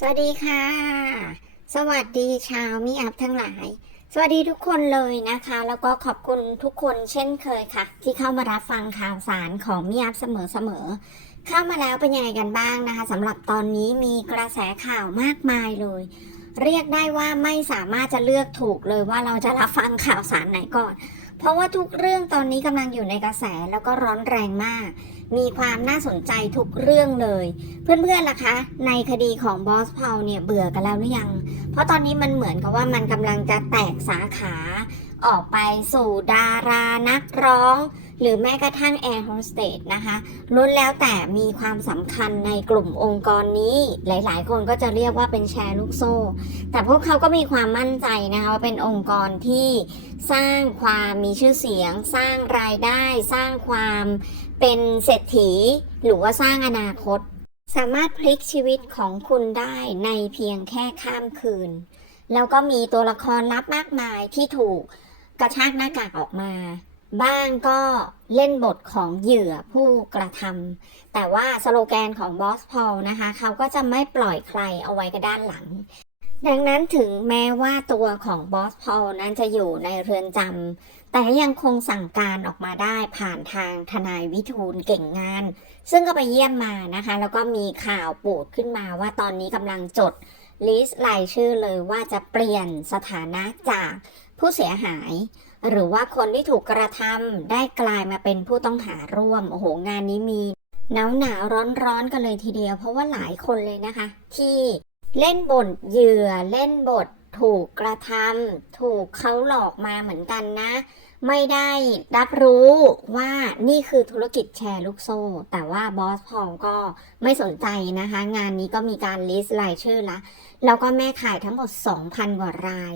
สวัสดีค่ะ สวัสดีชาวมิอัพทั้งหลาย สวัสดีทุกคนเลยนะคะ แล้วก็ขอบคุณทุกคนเช่นเคยค่ะ ที่เข้ามารับฟังข่าวสารของมิอัพเสมอๆเข้ามาแล้วเป็นยังไงกันบ้างนะคะสำหรับตอนนี้มีกระแสข่าวมากมายเลย เรียกได้ว่าไม่สามารถจะเลือกถูกเลยว่าเราจะรับฟังข่าวสารไหนก่อน เพราะว่าทุกเรื่องตอนนี้กำลังอยู่ในกระแสแล้วก็ร้อนแรงมาก มีความน่าสนใจทุกเรื่องเลย เพื่อนๆล่ะคะ ในคดีของบอสพอลเนี่ยเบื่อกันแล้วหรือยัง เพราะตอนนี้มันเหมือนกับว่ามันกำลังจะแตกสาขา ออกไปสู่ดารานักร้อง หรือแม้กระทั่งแอร์โฮสเตสนะคะล้วนแล้วแต่มีความสำคัญในกลุ่มองค์กรนี้ หลายๆ คนก็จะเรียกว่าเป็นแชร์ลูกโซ่ แต่พวกเขาก็มีความมั่นใจนะคะว่าเป็นองค์กรที่สร้างความมีชื่อเสียง สร้างรายได้ สร้างความ เป็นเศรษฐีหรือว่าสร้างอนาคต สามารถพลิกชีวิตของคุณได้ในเพียงแค่ข้ามคืน แล้วก็มีตัวละครลับมากมายที่ถูกกระชากหน้ากากออกมา บ้างก็เล่นบทของเหยื่อผู้กระทำแต่ว่าสโลแกนของบอสพอลนะคะ เขาก็จะไม่ปล่อยใครเอาไว้กับด้านหลัง ดังนั้นถึงแม้ว่าตัวของบอสพอลนั้นจะอยู่ในเรือนจำแต่ยังคงสั่งการออกมาได้ผ่านทางทนายวิทูลเก่งงาน ซึ่งก็ไปเยี่ยมมานะคะ แล้วก็มีข่าวปูดขึ้นมาว่าตอนนี้กำลังจดลิสต์รายชื่อเลยว่าจะเปลี่ยนสถานะจากผู้เสียหาย หรือว่าคนที่ถูกกระทำได้กลายมาเป็นผู้ต้องหาร่วม โอ้โห งานนี้มีหนาวหนาวร้อนร้อนๆกันเลยทีเดียว เพราะว่าหลายคนเลยนะคะ ที่ เล่นบทเหยื่อเล่นบทถูกกระทำถูกเขาหลอกมาเหมือนกันนะ ไม่ได้รับรู้ว่านี่คือธุรกิจแชร์ลูกโซ่ แต่ว่าบอสพอลก็ไม่สนใจนะคะ งานนี้ก็มีการลิสต์รายชื่อละ แล้วก็แม่ขายทั้งหมด 2,000 กว่าราย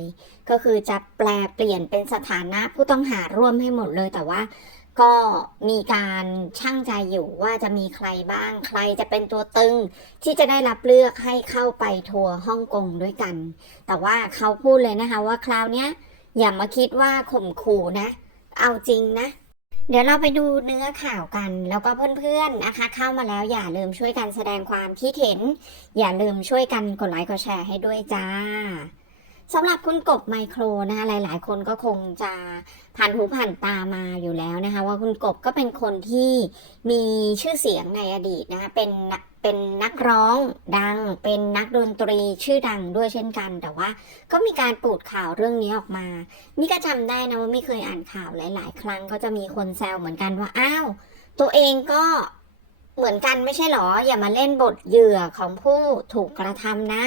ก็คือจะแปลเปลี่ยนเป็นสถานะผู้ต้องหาร่วมให้หมดเลยแต่ว่า ก็มีการช่างใจอยู่ว่าจะมีใครบ้าง ใครจะเป็นตัวตึง ที่จะได้รับเลือกให้เข้าไปทัวร์ฮ่องกงด้วยกัน แต่ว่าเขาพูดเลยนะคะว่าคราวนี้อย่ามาคิดว่าข่มขู่นะ เอาจริงนะ เดี๋ยวเราไปดูเนื้อข่าวกัน แล้วก็เพื่อนๆนะคะ เข้ามาแล้วอย่าลืมช่วยกันแสดงความคิดเห็น อย่าลืมช่วยกันกดไลค์กดแชร์ให้ด้วยจ้า สำหรับคุณกบไมโครนะคะหลาย ๆ คนก็คงจะผ่านหูผ่านตามาอยู่แล้วนะคะว่าคุณกบก็เป็นคนที่มีชื่อเสียงในอดีตนะคะเป็นเป็นนักร้องดัง เป็นนักดนตรีชื่อดังด้วยเช่นกัน แต่ว่าก็มีการปูดข่าวเรื่องนี้ออกมานี่ก็จำได้นะว่าไม่เคยอ่านข่าวหลาย ๆ ครั้งก็จะมีคนแซวเหมือนกันว่าอ้าวตัวเองก็ เหมือนกันไม่ใช่หรอ อย่ามาเล่นบทเหยื่อของผู้ถูกกระทำนะ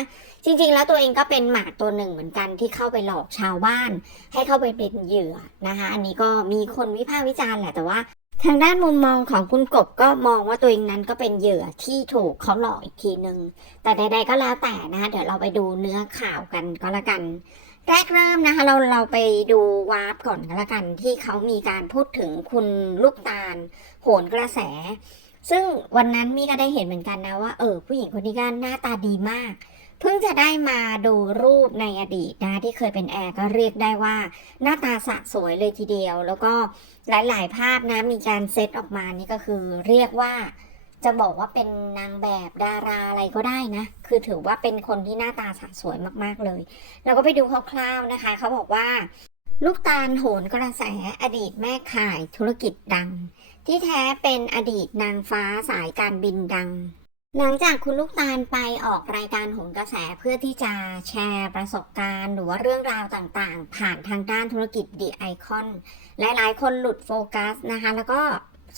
จริง ๆ แล้วตัวเองก็เป็นหมาตัวหนึ่งเหมือนกันที่เข้าไปหลอกชาวบ้าน ให้เข้าไปเป็นเหยื่อนะคะ อันนี้ก็มีคนวิพากษ์วิจารณ์แหละแต่ว่า ทางด้านมุมมองของคุณกบก็มองว่าตัวเองนั้นก็เป็นเหยื่อที่ถูกเขาหลอกอีกทีหนึ่งแต่ใด ๆ ก็แล้วแต่นะคะเดี๋ยวเราไปดูเนื้อข่าวกันก็แล้วกันแรกเริ่มนะคะเราเราไปดูวาร์ปก่อนก็แล้วกัน ที่เขามีการพูดถึงคุณลูกตาลโหนกระแส ซึ่งวันนั้นมี่ก็ได้เห็นเหมือนกันนะว่าเออผู้หญิงคนนี้ก็หน้าตาดีมาก เพิ่งจะได้มาดูรูปในอดีตนะที่เคยเป็นแอร์ก็เรียกได้ว่า หน้าตาสะสวยเลยทีเดียว แล้วก็หลาย ๆ ภาพนะมีการเซตออกมานี่ก็คือเรียกว่าจะบอกว่าเป็นนางแบบดาราอะไรก็ได้นะ คือถือว่าเป็นคนที่หน้าตาสะสวยมากๆเลย เราก็ไปดูคร่าวๆนะคะ เขาบอกว่า ลูกตาลโหนกระแสอดีตแม่ขายธุรกิจดัง ที่แท้เป็นอดีตนางฟ้าสายการบินดัง หลังจากคุณลูกตาลไปออกรายการโหนกระแสเพื่อที่จะแชร์ประสบการณ์ หรือว่าเรื่องราวต่างๆ ผ่านทางด้านธุรกิจดีไอคอนหลายๆ คนหลุดโฟกัสนะคะ แล้วก็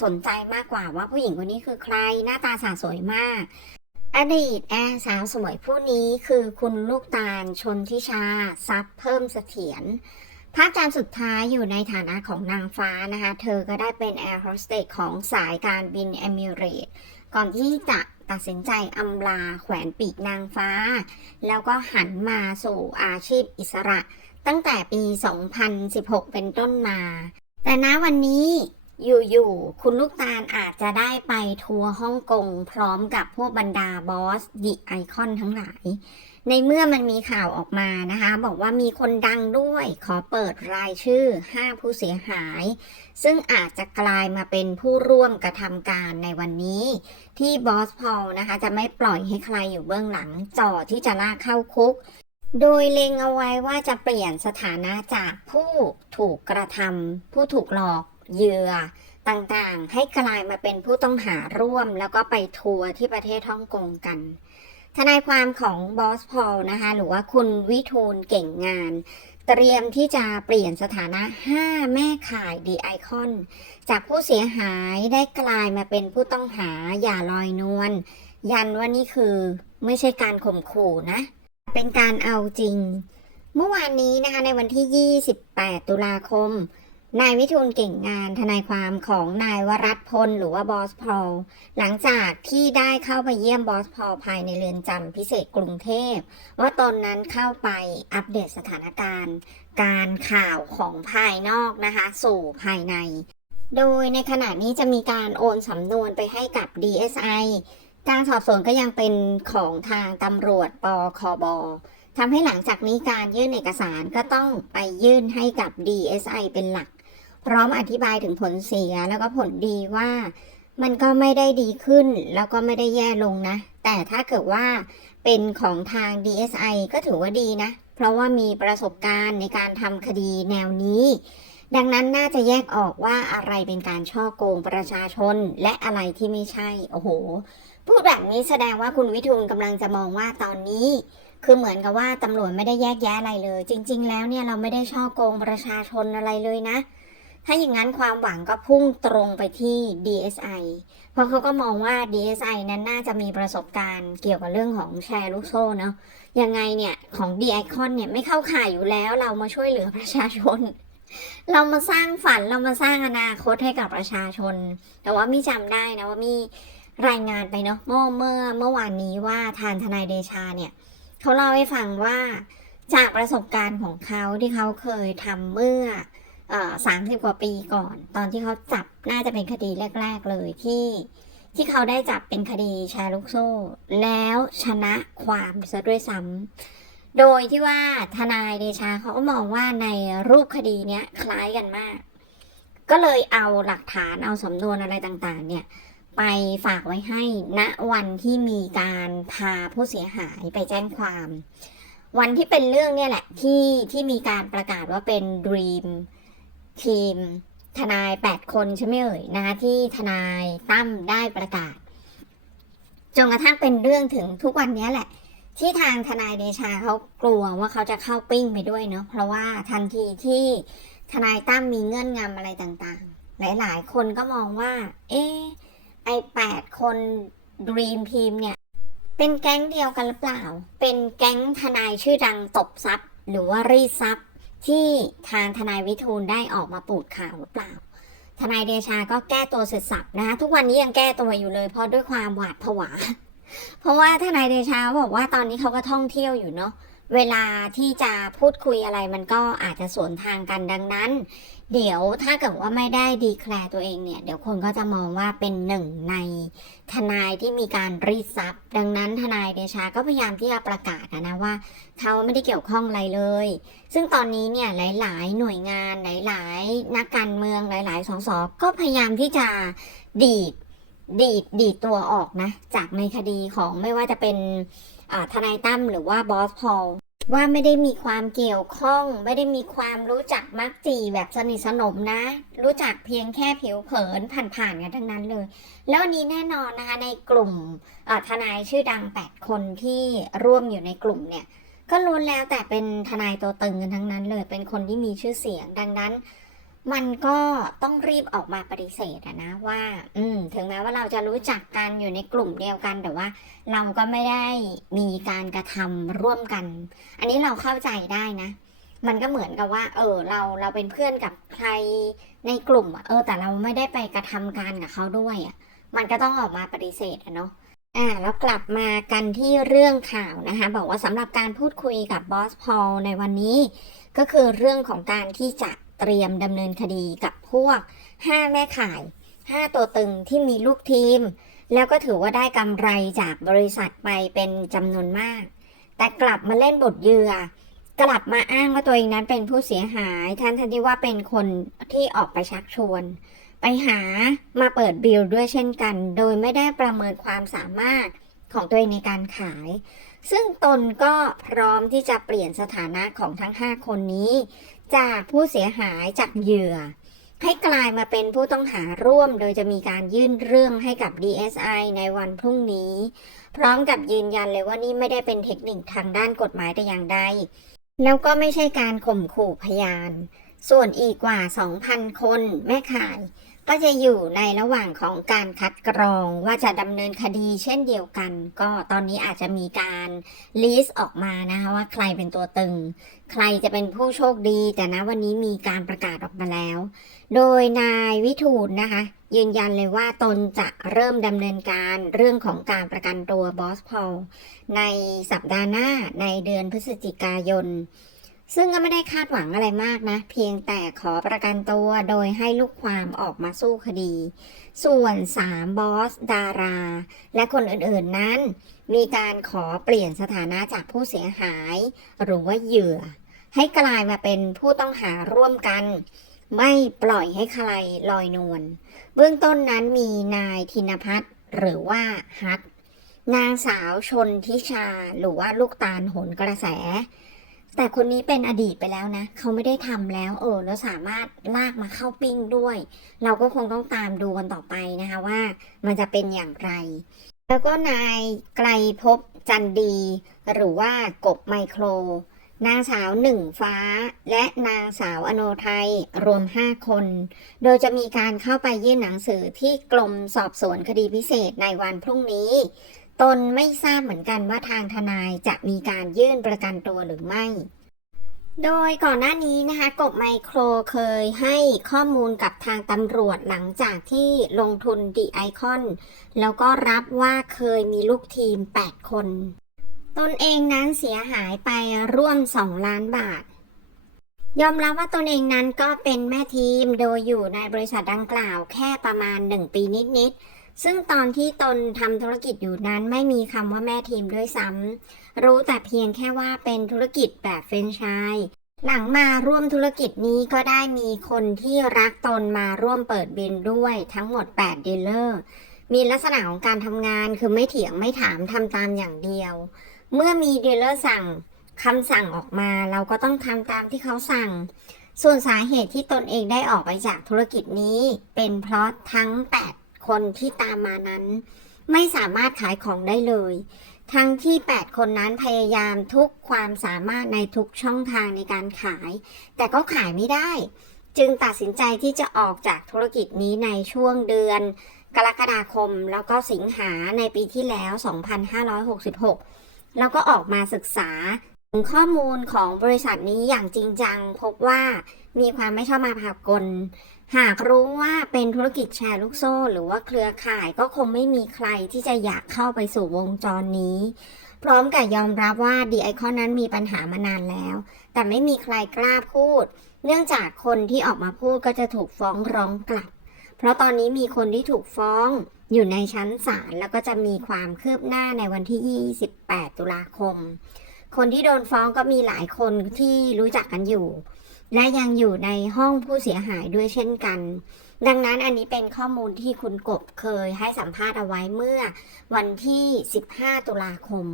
สนใจมากกว่าว่าผู้หญิงคนนี้คือใครหน้าตาสาสวยมาก อดีตแอร์สาวสวยผู้นี้คือคุณลูกตาลชนทิชา ทรัพย์เพิ่มเสถียร ภาจานสุดท้ายอยู่ในฐานะของนางฟ้านะคะ เธอก็ได้เป็นแอร์โฮสเตสของสายการบินเอมิเรตก่อนที่จะตัดสินใจอำลาแขวนปีกนางฟ้า แล้วก็หันมาสู่อาชีพอิสระ ตั้งแต่ปี 2016 เป็นต้นมา แต่ณวันนี้อยู่ๆ คุณลูกตาลอาจจะได้ไปทัวร์ฮ่องกงพร้อมกับพวกบรรดาบอสดิไอคอนทั้งหลาย ในเมื่อมันมีข่าวออกมานะคะ บอกว่ามีคนดังด้วยขอเปิดรายชื่อ 5 ผู้เสียหาย ซึ่งอาจจะกลายมาเป็นผู้ร่วมกระทำการในวันนี้ ที่บอสพอลนะคะ จะไม่ปล่อยให้ใครอยู่เบื้องหลังจ่อที่จะลากเข้าคุก โดยเล็งเอาไว้ว่าจะเปลี่ยนสถานะจากผู้ถูกกระทำผู้ถูกหลอกเหยื่อต่างๆ ให้กลายมาเป็นผู้ต้องหาร่วม แล้วก็ไปทัวร์ที่ประเทศฮ่องกงกัน ทนายความของบอสพอลนะคะหรือว่าคุณวิทูลเก่งงาน เตรียมที่จะเปลี่ยนสถานะ 5 แม่ข่ายดีไอคอน จากผู้เสียหายได้กลายมาเป็นผู้ต้องหาอย่าลอยนวลยันว่านี่คือไม่ใช่การข่มขู่นะ เป็นการเอาจริง เมื่อวานนี้นะคะในวันที่ 28 ตุลาคม นายวิทูลเก่งงานทนายความของนายวรัตพลหรือว่าบอสพอลหลังจากที่ได้เข้าไปเยี่ยมบอสพอลภายในเรือนจำพิเศษกรุงเทพ ว่าตนนั้นเข้าไปอัปเดตสถานการณ์ การข่าวของภายนอกนะคะ สู่ภายใน โดยในขณะนี้จะมีการโอนสำนวนไปให้กับ DSI การสอบสวนก็ยังเป็นของทางตำรวจปคบทำให้หลังจากนี้การยื่นเอกสารก็ต้องไปยื่นให้กับ DSI เป็นหลัก พร้อมอธิบายถึงผลเสียแล้วก็ผลดีว่ามันก็ไม่ได้ดีขึ้นแล้วก็ไม่ได้แย่ลงนะ แต่ถ้าเกิดว่าเป็นของทาง DSI ก็ถือว่าดีนะ เพราะว่ามีประสบการณ์ในการทำคดีแนวนี้ ดังนั้นน่าจะแยกออกว่าอะไรเป็นการช่อโกงประชาชนและอะไรที่ไม่ใช่ โอ้โห พูดแบบนี้แสดงว่าคุณวิทูลกำลังจะมองว่าตอนนี้ คือเหมือนกับว่าตำรวจไม่ได้แยกแยะอะไรเลย จริง ๆ แล้วเนี่ยเราไม่ได้ช่อโกงประชาชนอะไรเลยนะ ถ้าอย่างนั้นความหวังก็พุ่งตรงไปที่ DSI เพราะเขาก็มองว่า DSI นั้นน่าจะมีประสบการณ์เกี่ยวกับเรื่องของแชร์ลูกโซ่เนาะยังไงเนี่ยของ d i c o n เนี่ยไม่เข้าข่ายอยู่แล้วเรามาช่วยเหลือประชาชน เรามาสร้างฝันเรามาสร้างอนาคตให้กับประชาชน แต่ว่ามีจำได้นะว่ามีรายงานไปเนาะเมื่อเมื่อเมื่อวานนี้ว่าทานทนายเดชาเนี่ยเขาเล่าให้ฟังว่าจากประสบการณ์ของเขาที่เขาเคยทำเมื่อ สามสิบกว่าปีก่อน ตอนที่เขาจับน่าจะเป็นคดีแรก ๆ เลยที่ที่เขาได้จับเป็นคดีแชร์ลูกโซ่ แล้วชนะความซะด้วยซ้ำโดยที่ว่าทนายเดชาเขาก็มองว่าในรูปคดีเนี้ยคล้ายกันมาก ก็เลยเอาหลักฐานเอาสำนวนอะไรต่างๆ เนี่ยไปฝากไว้ให้ณวันที่มีการพาผู้เสียหายไปแจ้งความ วันที่เป็นเรื่องเนี่ยแหละที่ที่มีการประกาศว่าเป็น Dream ทีมทนาย 8 คนใช่ไหมเอ่ยนะคะที่ทนายตั้มได้ประกาศจนกระทั่งเป็นเรื่องถึงทุกวันนี้แหละ ที่ทางทนายเดชาเขากลัวว่าเขาจะเข้าปิ้งไปด้วยเนาะเพราะว่าทันทีที่ทนายตั้มมีเงื่อนงำอะไรต่างๆ หลายๆ คนก็มองว่า เอ๊ะไอแปดคนด e ีมทีมเนี่ย เป็นแก๊งเดียวกันหรือเปล่า เป็นแก๊งทนายชื่อดังตบทรัพย์หรือว่ารีดทรัพย์ ที่ทางทนายวิทูลได้ออกมาปูดข่าวหรือเปล่า ทนายเดชาก็แก้ตัวเสร็จสับนะคะทุกวันนี้ยังแก้ตัวอยู่เลย เพราะด้วยความหวาดผวา เพราะว่าทนายเดชาบอกว่าตอนนี้เขาก็ท่องเที่ยวอยู่เนาะ เวลาที่จะพูดคุยอะไรมันก็อาจจะสวนทางกันดังนั้น เดี๋ยวถ้าเกิดว่าไม่ได้ดีแคลร์ตัวเองเนี่ย เดี๋ยวคนก็จะมองว่าเป็นหนึ่งในทนายที่มีการรีดทรัพย์ดังนั้นทนายเดชาก็พยายามที่จะประกาศนะว่าเขาไม่ได้เกี่ยวข้องอะไรเลย ซึ่งตอนนี้เนี่ยหลาย ๆ หน่วยงานหลาย ๆ นักการเมืองหลาย ๆ สสก็พยายามที่จะดีดดีดดีดตัวออกนะ จากในคดีของไม่ว่าจะเป็น ทนายตั้มหรือว่าบอสพอลว่าไม่ได้มีความเกี่ยวข้อง ไม่ได้มีความรู้จักมักจีแบบสนิทสนมนะ รู้จักเพียงแค่ผิวเผินผ่านๆกันทั้งนั้นเลย แล้วนี้แน่นอนนะคะในกลุ่มทนายชื่อดัง 8 คนที่ร่วมอยู่ในกลุ่มเนี่ยก็ล้วนแล้วแต่เป็นทนายตัวตึงกันทั้งนั้นเลย เป็นคนที่มีชื่อเสียงดังนั้น มันก็ต้องรีบออกมาปฏิเสธนะว่า อืม ถึงแม้ว่าเราจะรู้จักกันอยู่ในกลุ่มเดียวกัน แต่ว่าเราก็ไม่ได้มีการกระทำร่วมกัน อันนี้เราเข้าใจได้นะ มันก็เหมือนกับว่า เออ เราเราเป็นเพื่อนกับใครในกลุ่มเออ แต่เราไม่ได้ไปกระทำการกับเขาด้วยอะมันก็ต้องออกมาปฏิเสธอะเนาะอ่าแล้วกลับมากันที่เรื่องข่าวนะคะ บอกว่าสำหรับการพูดคุยกับบอสพอลในวันนี้ ก็คือเรื่องของการที่จะ เตรียมดำเนินคดีกับพวก 5 แม่ข่าย 5 ตัวตึงที่มีลูกทีม แล้วก็ถือว่าได้กำไรจากบริษัทไปเป็นจำนวนมาก แต่กลับมาเล่นบทเยือกลับมาอ้างว่าตัวเองนั้นเป็นผู้เสียหายทันทันที่ว่าเป็นคนที่ออกไปชักชวน ไปหามาเปิดบิลด้วยเช่นกัน โดยไม่ได้ประเมินความสามารถของตัวเองในการขาย ซึ่งตนก็พร้อมที่จะเปลี่ยนสถานะของทั้ง 5 คนนี้ จากผู้เสียหายจากเหยื่อ ให้กลายมาเป็นผู้ต้องหาร่วม โดยจะมีการยื่นเรื่องให้กับ DSI ในวันพรุ่งนี้ พร้อมกับยืนยันเลยว่านี่ไม่ได้เป็นเทคนิคทางด้านกฎหมายแต่อย่างใดแล้วก็ไม่ใช่การข่มขู่พยาน ส่วนอีกกว่า 2,000 คนแม่ขาย ก็จะอยู่ในระหว่างของการคัดกรองว่าจะดำเนินคดีเช่นเดียวกัน ก็ตอนนี้อาจจะมีการลิสต์ออกมานะคะว่าใครเป็นตัวตึง ใครจะเป็นผู้โชคดี แต่นะวันนี้มีการประกาศออกมาแล้ว โดยนายวิทูลนะคะ ยืนยันเลยว่าตนจะเริ่มดำเนินการเรื่องของการประกันตัวบอสพอลในสัปดาห์หน้าในเดือนพฤศจิกายน ซึ่งก็ไม่ได้คาดหวังอะไรมากนะ เพียงแต่ขอประกันตัวโดยให้ลูกความออกมาสู้คดี ส่วน3บอส ดารา และคนอื่นๆนั้น มีการขอเปลี่ยนสถานะจากผู้เสียหาย หรือว่าเหยื่อ ให้กลายมาเป็นผู้ต้องหาร่วมกัน ไม่ปล่อยให้ใครลอยนวลเบื้องต้นนั้นมีนายธินพัฒน์หรือว่าฮัทนางสาวชนทิชาหรือว่าลูกตาลโหนกระแส แต่คนนี้เป็นอดีตไปแล้วนะ เขาไม่ได้ทำแล้วเออแล้วสามารถลากมาเข้าปิ้งด้วย เราก็คงต้องตามดูกันต่อไปนะคะว่ามันจะเป็นอย่างไร แล้วก็นายไกลภพจันดี หรือว่ากบไมโคร นางสาวหนึ่งฟ้า และนางสาวอโนไทยรวม 5 คน โดยจะมีการเข้าไปยื่นหนังสือที่กรมสอบสวนคดีพิเศษในวันพรุ่งนี้ ตนไม่ทราบเหมือนกันว่าทางทนายจะมีการยื่นประกันตัวหรือไม่ โดยก่อนหน้านี้นะคะกบไมโครเคยให้ข้อมูลกับทางตำรวจหลังจากที่ลงทุนดีไอคอนแล้วก็รับว่าเคยมีลูกทีม 8 คน ตนเองนั้นเสียหายไปร่วม 2 ล้านบาทยอมรับว่าตนเองนั้นก็เป็นแม่ทีมโดยอยู่ในบริษัทดังกล่าวแค่ประมาณ 1 ปีนิดๆ ซึ่งตอนที่ตนทำธุรกิจอยู่นั้นไม่มีคำว่าแม่ทีมด้วยซ้ำรู้แต่เพียงแค่ว่าเป็นธุรกิจแบบเฟรนไชส์หลังมาร่วมธุรกิจนี้ก็ได้มีคนที่รักตนมาร่วมเปิดบินด้วยทั้งหมด 8 ดีลเลอร์ มีลักษณะของการทำงานคือไม่เถียงไม่ถามทำตามอย่างเดียว เมื่อมีดีลเลอร์สั่งคำสั่งออกมาเราก็ต้องทำตามที่เขาสั่ง ส่วนสาเหตุที่ตนเองได้ออกไปจากธุรกิจนี้ เป็นเพราะทั้ง 8 คนที่ตามมานั้น ไม่สามารถขายของได้เลย ทั้งที่ 8 คนนั้นพยายามทุกความสามารถในทุกช่องทางในการขาย แต่ก็ขายไม่ได้ จึงตัดสินใจที่จะออกจากธุรกิจนี้ในช่วงเดือน กรกฎาคมแล้วก็สิงหาในปีที่แล้ว 2566 แล้วก็ออกมาศึกษาข้อมูลของบริษัทนี้อย่างจริงจัง พบว่ามีความไม่ชอบมาพากล หากรู้ว่าเป็นธุรกิจแชร์ลูกโซ่ หรือว่าเครือข่ายก็คงไม่มีใครที่จะอยากเข้าไปสู่วงจรนี้ พร้อมกับยอมรับว่าดีไอคอนนั้นมีปัญหามานานแล้ว แต่ไม่มีใครกล้าพูด เนื่องจากคนที่ออกมาพูดก็จะถูกฟ้องร้องกลับ เพราะตอนนี้มีคนที่ถูกฟ้องอยู่ในชั้นศาลแล้วก็จะมีความคืบหน้าในวันที่ 28 ตุลาคม คนที่โดนฟ้องก็มีหลายคนที่รู้จักกันอยู่ และยังอยู่ในห้องผู้เสียหายด้วยเช่นกัน ดังนั้นอันนี้เป็นข้อมูลที่คุณกบเคยให้สัมภาษณ์เอาไว้เมื่อวันที่ 15 ตุลาคม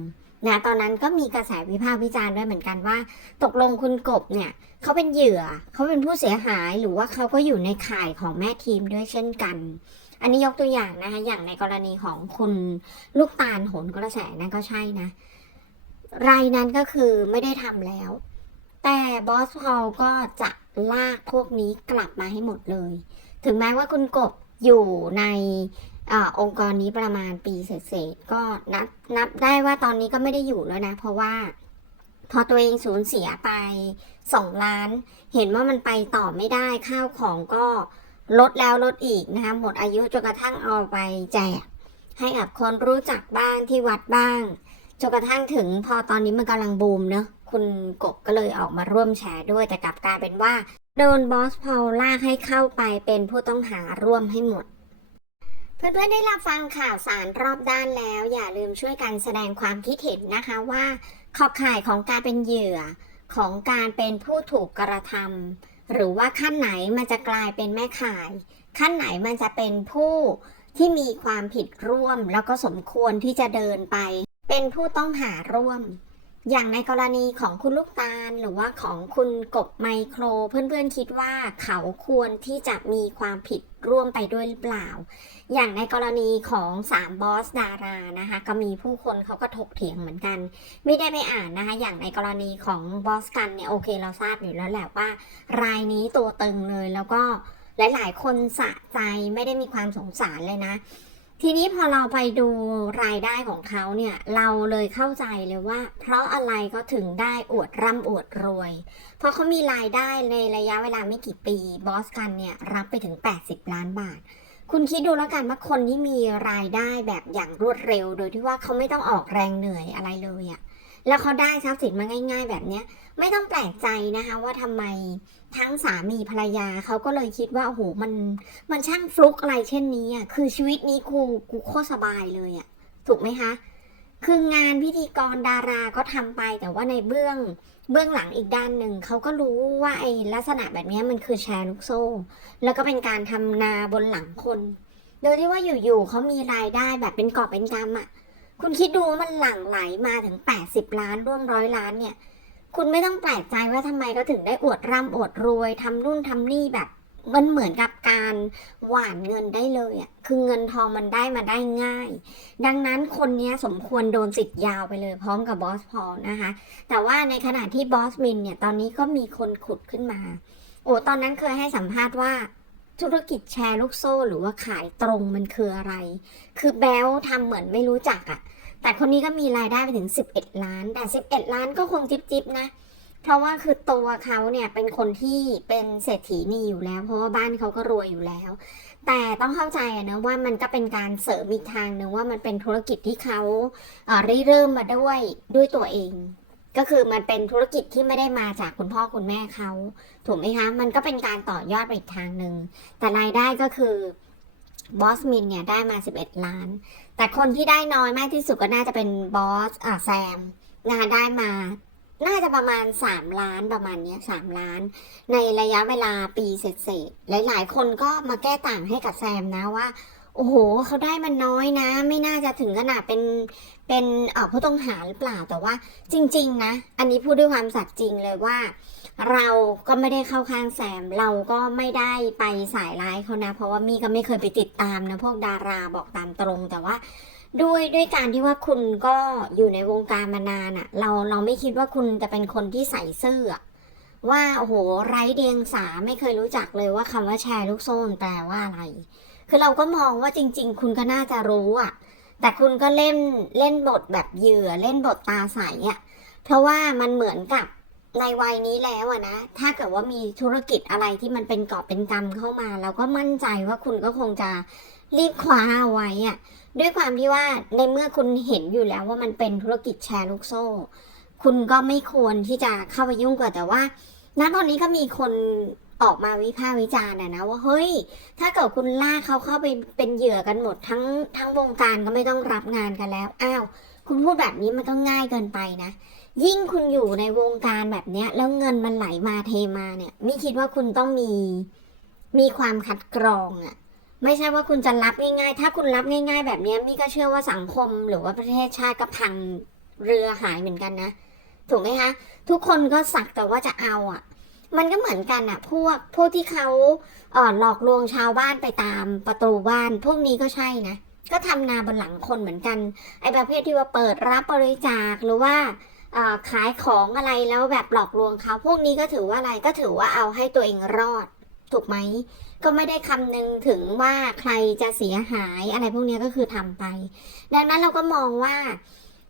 นะตอนนั้นก็มีกระแสวิพากษ์วิจารณ์ด้วยเหมือนกันว่า ตกลงคุณกบเนี่ยเขาเป็นเหยื่อเขาเป็นผู้เสียหายหรือว่าเขาก็อยู่ในข่ายของแม่ทีมด้วยเช่นกัน อันนี้ยกตัวอย่างนะคะอย่างในกรณีของคุณลูกตาลโหนกระแสนั่นก็ใช่นะ รายนั้นก็คือไม่ได้ทำแล้ว แต่บอสพอลก็จะลากพวกนี้กลับมาให้หมดเลย ถึงแม้ว่าคุณกบอยู่ในอองค์กรนี้ประมาณปีเศษๆก็นับนับได้ว่าตอนนี้ก็ไม่ได้อยู่แล้วนะ เพราะว่า พอตัวเองสูญเสียไปสองล้าน เห็นว่ามันไปต่อไม่ได้ข้าวของก็ลดแล้วลดอีกนะคะหมดอายุจนกระทั่งเอาไปแจกให้กับคนรู้จักบ้างที่วัดบ้าง จนกระทั่งถึงพอตอนนี้มันกำลังบูมเนอะคุณกบก็เลยออกมาร่วมแชร์ด้วยแต่กลับกลายเป็นว่าโดนบอสพอลลากให้เข้าไปเป็นผู้ต้องหาร่วมให้หมด เพื่อนๆได้รับฟังข่าวสารรอบด้านแล้ว อย่าลืมช่วยกันแสดงความคิดเห็นนะคะว่าขอบข่ายของการเป็นเหยื่อของการเป็นผู้ถูกกระทำหรือว่าขั้นไหนมันจะกลายเป็นแม่ข่าย ขั้นไหนมันจะเป็นผู้ที่มีความผิดร่วมแล้วก็สมควรที่จะเดินไป เป็นผู้ต้องหาร่วม อย่างในกรณีของคุณลูกตาล หรือว่าของคุณกบไมโคร เพื่อนๆคิดว่าเขาควรที่จะมีความผิดร่วมไปด้วยหรือเปล่า อย่างในกรณีของสามบอสดารานะคะก็มีผู้คนเขาก็ถกเถียงเหมือนกัน ไม่ได้ไปอ่านนะคะ อย่างในกรณีของบอสกันเนี่ยโอเคเราทราบอยู่แล้วแหละว่า รายนี้ตัวตึงเลยแล้วก็หลาย ๆ คนสะใจไม่ได้มีความสงสารเลยนะ ทีนี้พอเราไปดูรายได้ของเขาเนี่ยเราเลยเข้าใจเลยว่า เพราะอะไรก็ถึงได้อวดร่ำอวดรวย เพราะเขามีรายได้ในระยะเวลาไม่กี่ปีบอสกันเนี่ยรับไปถึง 80 ล้านบาท คุณคิดดูแล้วกันว่าคนที่มีรายได้แบบอย่างรวดเร็ว โดยที่ว่าเขาไม่ต้องออกแรงเหนื่อยอะไรเลยอะ แล้วเขาได้ทรัพย์สินมาง่าย ๆ แบบเนี้ย ไม่ต้องแปลกใจนะคะ ว่าทำไมทั้งสามีภรรยาเขาก็เลยคิดว่าโอ้โหมันมันช่างฟลุกอะไรเช่นนี้อะคือชีวิตนี้กูกูโคตรสบายเลยอะถูกไหมคะคืองานพิธีกรดาราก็ทำไปแต่ว่าในเบื้องเบื้องหลังอีกด้านหนึ่งเขาก็รู้ว่าไอ้ลักษณะแบบนี้มันคือแชร์ลูกโซ่ แล้วก็เป็นการทำนาบนหลังคน โดยที่ว่าอยู่ๆเขามีรายได้แบบเป็นกอบเป็นกำอะ คุณคิดดูว่ามันหลั่งไหลมาถึง 80 ล้านร่วมร้อยล้านเนี่ย คุณไม่ต้องแปลกใจว่าทำไมก็ถึงได้อวดร่ำอวดรวยทำนู่นทำนี่แบบ มันเหมือนกับการหวานเงินได้เลยอะคือเงินทองมันได้มาได้ง่าย ดังนั้นคนนี้สมควรโดนสิทธิ์ยาวไปเลยพร้อมกับบอสพอลนะคะ แต่ว่าในขณะที่บอสมินเนี่ยตอนนี้ก็มีคนขุดขึ้นมา โอ้ตอนนั้นเคยให้สัมภาษณ์ว่า ธุรกิจแชร์ลูกโซ่หรือว่าขายตรงมันคืออะไร คือแบลทำเหมือนไม่รู้จักอะแต่คนนี้ก็มีรายได้ไปถึง 11 ล้าน แต่ 11 ล้านก็คงจิบจิบนะ เพราะว่าคือตัวเขาเนี่ยเป็นคนที่เป็นเศรษฐีนีอยู่แล้ว เพราะว่าบ้านเขาก็รวยอยู่แล้ว แต่ต้องเข้าใจนะว่ามันก็เป็นการเสริมอีกทางหนึ่งว่ามันเป็นธุรกิจที่เขาเริเริ่มมาด้วยด้วยตัวเอง ก็คือมันเป็นธุรกิจที่ไม่ได้มาจากคุณพ่อคุณแม่เขาถูกไหมคะมันก็เป็นการต่อยอดไปอีกทางหนึ่งแต่รายได้ก็คือบอสมินเนี่ยได้มา 11 ล้าน แต่คนที่ได้น้อยมากที่สุดก็น่าจะเป็นบอสอ่าแซมนะคะได้มา น่าจะประมาณ 3 ล้านประมาณนี้ย3ล้าน ในระยะเวลาปีเศษๆหลายๆ คนก็มาแก้ต่างให้กับแซมนะว่า โอ้โหเขาได้มันน้อยนะ ไม่น่าจะถึงขนาดเป็นเป็นออผู้ต้องหาหรือเปล่าแต่ว่า จริง ๆ นะ อันนี้พูดด้วยความสัตย์จริงเลยว่า เราก็ไม่ได้เข้าข้างแซม เราก็ไม่ได้ไปสายร้ายเขานะ เพราะว่ามี่ก็ไม่เคยไปติดตามนะพวกดาราบอกตามตรงแต่ว่าด้วยด้วยการที่ว่าคุณก็อยู่ในวงการมานานอะเราเราไม่คิดว่าคุณจะเป็นคนที่ใส่ซื่อว่าโอ้โหไร้เดียงสาไม่เคยรู้จักเลยว่าคำว่าแชร์ลูกโซ่แปลว่าอะไร คือเราก็มองว่าจริง ๆ คุณก็น่าจะรู้อะแต่คุณก็เล่นเล่นบทแบบเหยื่อเล่นบทตาใสอะเพราะว่ามันเหมือนกับในวัยนี้แล้วอะนะ ถ้าเกิดว่ามีธุรกิจอะไรที่มันเป็นกอบเป็นกำเข้ามา เราก็มั่นใจว่าคุณก็คงจะรีบคว้าเอาไว้อะด้วยความที่ว่าในเมื่อคุณเห็นอยู่แล้วว่ามันเป็นธุรกิจแชร์ลูกโซ่ คุณก็ไม่ควรที่จะเข้าไปยุ่งกับแต่ว่าณตอนนี้ก็มีคน ออกมาวิพากษ์วิจารณ์อะนะว่าเฮ้ย ถ้าเกิดคุณลากเขาเข้าไปเป็นเหยื่อกันหมดทั้งทั้งวงการก็ไม่ต้องรับงานกันแล้วอ้าวคุณพูดแบบนี้มันก็ง่ายเกินไปนะ ยิ่งคุณอยู่ในวงการแบบเนี้ย แล้วเงินมันไหลมาเทมาเนี่ยมิคิดว่าคุณต้องมีมีความคัดกรองอะไม่ใช่ว่าคุณจะรับง่ายๆ ถ้าคุณรับง่าย ๆ แบบนี้ยมิก็เชื่อว่าสังคมหรือว่าประเทศชาติก็พังเรือหายเหมือนกันนะ ถูกไหมคะ ทุกคนก็สักแต่ว่าจะเอาอะ มันก็เหมือนกันอะพวกพวกที่เขาเอ่อหลอกลวงชาวบ้านไปตามประตูบ้าน พวกนี้ก็ใช่นะ ก็ทำนาบนหลังคนเหมือนกัน ไอ้ประเภทที่ว่าเปิดรับบริจาคหรือว่าขายของอะไรแล้วแบบหลอกลวงเขาพวกนี้ก็ถือว่าอะไรก็ถือว่าเอาให้ตัวเองรอด ถูกไหม ก็ไม่ได้คำนึงถึงว่าใครจะเสียหายอะไรพวกนี้ก็คือทำไป ดังนั้นเราก็มองว่า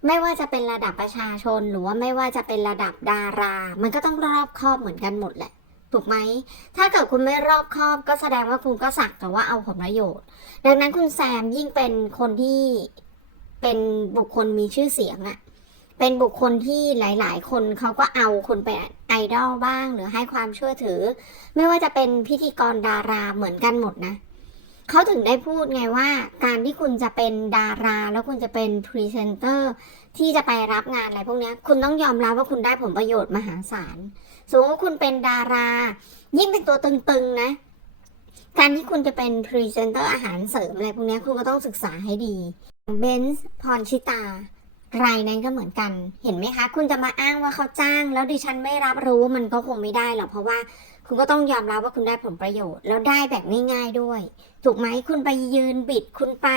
ไม่ว่าจะเป็นระดับประชาชนหรือว่าไม่ว่าจะเป็นระดับดารา มันก็ต้องรอบคอบเหมือนกันหมดแหละถูกไหม ถ้าเกิดคุณไม่รอบคอบก็แสดงว่าคุณก็สักแต่ว่าเอาผลประโยชน์ ดังนั้นคุณแซมยิ่งเป็นคนที่เป็นบุคคลมีชื่อเสียงอะเป็นบุคคลที่หลาย ๆ คนเขาก็เอาคุณเป็นไอดอลบ้าง หรือให้ความเชื่อถือ ไม่ว่าจะเป็นพิธีกรดาราเหมือนกันหมดนะ เขาถึงได้พูดไงว่า การที่คุณจะเป็นดารา แล้วคุณจะเป็นพรีเซนเตอร์ที่จะไปรับงานอะไรพวกนี้คุณต้องยอมรับว่าคุณได้ผลประโยชน์มหาศาลสมมติว่าคุณเป็นดารา ยิ่งเป็นตัวตึงๆนะ การที่คุณจะเป็นพรีเซนเตอร์อาหารเสริมอะไรพวกนี้คุณก็ต้องศึกษาให้ดีเบนซ์พรชิตารายนั้นก็เหมือนกัน เห็นไหมคะ คุณจะมาอ้างว่าเขาจ้าง แล้วดิฉันไม่รับรู้มันก็คงไม่ได้หรอกเพราะว่า คุณก็ต้องยอมรับว่าคุณได้ผลประโยชน์ แล้วได้แบบง่ายๆด้วย ถูกไหมคุณไปยืนบิดคุณไป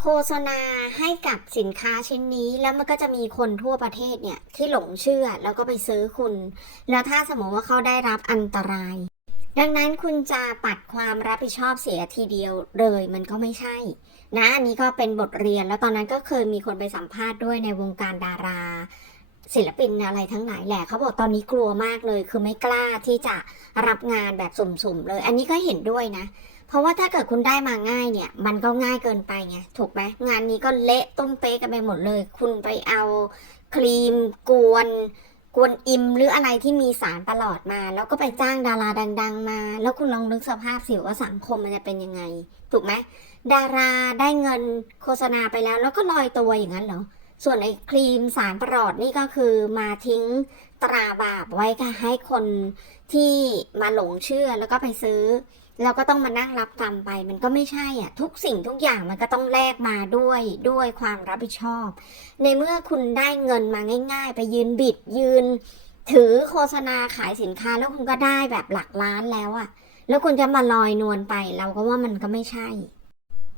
โฆษณาให้กับสินค้าชิ้นนี้ แล้วมันก็จะมีคนทั่วประเทศเนี่ย ที่หลงเชื่อแล้วก็ไปซื้อคุณ แล้วถ้าสมมติว่าเขาได้รับอันตราย ดังนั้นคุณจะปัดความรับผิดชอบเสียทีเดียวเลยมันก็ไม่ใช่ นะอันนี้ก็เป็นบทเรียนแล้วตอนนั้นก็เคยมีคนไปสัมภาษณ์ด้วยในวงการดารา ศิลปินอะไรทั้งหลายแหละเขาบอกตอนนี้กลัวมากเลย คือไม่กล้าที่จะรับงานแบบสุ่มๆเลย อันนี้ก็เห็นด้วยนะ เพราะว่าถ้าเกิดคุณได้มาง่ายเนี่ย มันก็ง่ายเกินไปไงถูกไหมงานนี้ก็เละต้มเป๊ะกันไปหมดเลย คุณไปเอาครีมกวนกวนอิมหรืออะไรที่มีสารประหลอดมา แล้วก็ไปจ้างดาราดัง ๆ มา แล้วคุณลองนึกสภาพสิว่าสังคมมันจะเป็นยังไง ถูกไหมดาราได้เงินโฆษณาไปแล้ว แล้วก็ลอยตัวอย่างนั้นเหรอ ส่วนไอ้ครีมสารประหลอดนี่ก็คือมาทิ้งตราบาปไว้ค่ะให้คนที่มาหลงเชื่อแล้วก็ไปซื้อ แล้วก็ต้องมานั่งรับกรรมไป มันก็ไม่ใช่อะทุกสิ่งทุกอย่างมันก็ต้องแลกมาด้วยด้วยความรับผิดชอบ ในเมื่อคุณได้เงินมาง่าย ๆ ไปยืนบิดยืน ถือโฆษณาขายสินค้าแล้วคุณก็ได้แบบหลักล้านแล้วอะแล้วคุณจะมาลอยนวลไปเราก็ว่ามันก็ไม่ใช่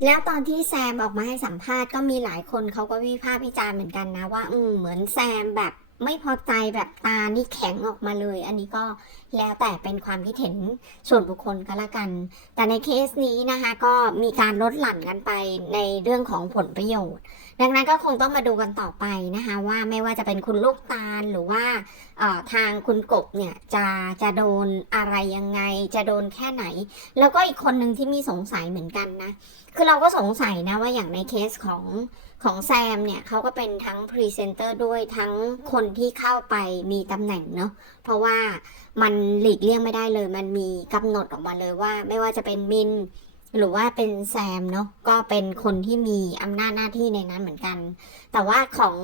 แล้วตอนที่แซมออกมาให้สัมภาษณ์ก็มีหลายคนเขาก็วิพากษ์วิจารณ์เหมือนกันนะว่า อืมเหมือนแซมแบบไม่พอใจแบบตานี่แข็งออกมาเลย อันนี้ก็แล้วแต่เป็นความคิดเห็นส่วนบุคคลก็แล้วกัน แต่ในเคสนี้นะคะก็มีการลดหลั่นกันไปในเรื่องของผลประโยชน์ ดังนั้นก็คงต้องมาดูกันต่อไปนะคะ ว่าไม่ว่าจะเป็นคุณลูกตาลหรือว่าทางคุณกบเนี่ยจะจะโดนอะไรยังไง จะโดนแค่ไหน แล้วก็อีกคนหนึ่งที่มีสงสัยเหมือนกันนะ คือเราก็สงสัยนะว่าอย่างในเคสของของแซมเนี่ยเขาก็เป็นทั้งพรีเซนเตอร์ด้วยทั้งคนที่เข้าไปมีตำแหน่งเนาะเพราะว่ามันหลีกเลี่ยงไม่ได้เลย มันมีกำหนดออกมาเลยว่า ไม่ว่าจะเป็นมิน หรือว่าเป็นแซมเนาะก็เป็นคนที่มีอำนาจหน้าที่ในนั้นเหมือนกัน แต่ว่าของ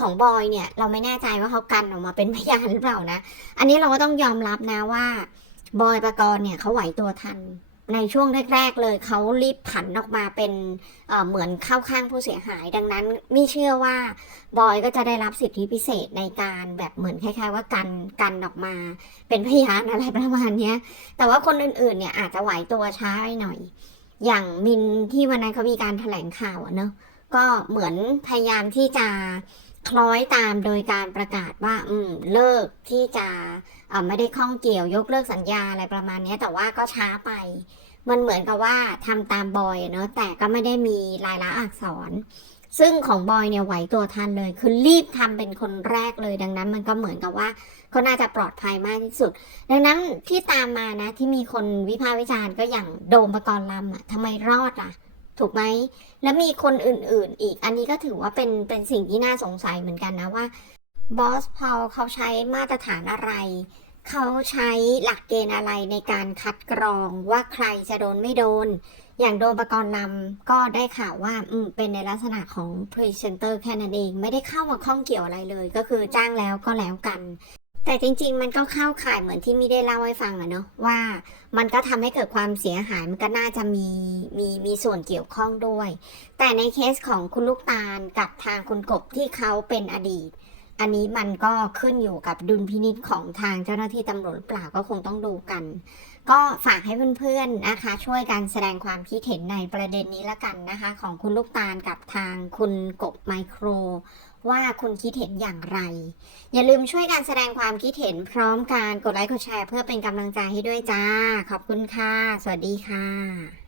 ของบอยเนี่ยเราไม่แน่ใจว่าเขากันออกมาเป็นพยานหรือเปล่านะ อันนี้เราก็ต้องยอมรับนะว่าบอยประกรณ์เนี่ยเขาไหวตัวทัน ในช่วงแรก ๆ เลยเขารีบผันออกมาเป็นเเหมือนเข้าข้างผู้เสียหาย ดังนั้นไม่เชื่อว่าบอยก็จะได้รับสิทธิพิเศษในการแบบเหมือนคล้าย ๆ ว่ากันกันออกมา เป็นพยานอะไรประมาณนี้แต่ว่าคนอื่นๆเนี่ยอาจจะไหวตัวช้าไปหน่อย อย่างมินที่วันนั้นเขามีการแถลงข่าวเนอะก็เหมือนพยายามที่จะ คล้อยตามโดยการประกาศว่า อืม เลิกที่จะไม่ได้ข้องเกี่ยวยกเลิกสัญญาอะไรประมาณนี้แต่ว่าก็ช้าไป มันเหมือนกับว่าทำตามบอยเนอะแต่ก็ไม่ได้มีลายลักษณ์อักษร ซึ่งของบอยเนี่ยไหวตัวทันเลย คือรีบทำเป็นคนแรกเลยดังนั้น มันก็เหมือนกับว่าเขาน่าจะปลอดภัยมากที่สุด ดังนั้นที่ตามมานะที่มีคนวิพากษ์วิจารณ์ก็อย่างโดมปรกรณ์ลำอะทำไมรอดอะ ถูกไหม แล้วมีคนอื่นๆ อีก อันนี้ก็ถือว่าเป็นเป็นสิ่งที่น่าสงสัยเหมือนกันนะว่าบอสพอลเขาใช้มาตรฐานอะไร เขาใช้หลักเกณฑ์อะไรในการคัดกรองว่าใครจะโดนไม่โดน อย่างโดมประกรณ์ลำก็ได้ข่าวว่าอืมเป็นในลักษณะของพรีเซนเตอร์แค่นั้นเอง ไม่ได้เข้ามาข้องเกี่ยวอะไรเลย ก็คือจ้างแล้วก็แล้วกัน แต่จริงๆ มันก็เข้าข่ายเหมือนที่ไม่ได้เล่าให้ฟังอะเนาะว่ามันก็ทำให้เกิดความเสียหายมันก็น่าจะมีมีมีส่วนเกี่ยวข้องด้วย แต่ในเคสของคุณลูกตาลกับทางคุณกบที่เขาเป็นอดีต อันนี้มันก็ขึ้นอยู่กับดุลพินิจของทางเจ้าหน้าที่ตำรวจเปล่าก็คงต้องดูกัน ก็ฝากให้เพื่อนๆนะคะ ช่วยกันแสดงความคิดเห็นในประเด็นนี้ละกันนะคะ ของคุณลูกตาลกับทางคุณกบไมโคร ว่าคุณคิดเห็นอย่างไร อย่าลืมช่วยการแสดงความคิดเห็นพร้อมการกดไลค์กดแชร์เพื่อเป็นกำลังใจให้ด้วยจ้า ขอบคุณค่ะ สวัสดีค่ะ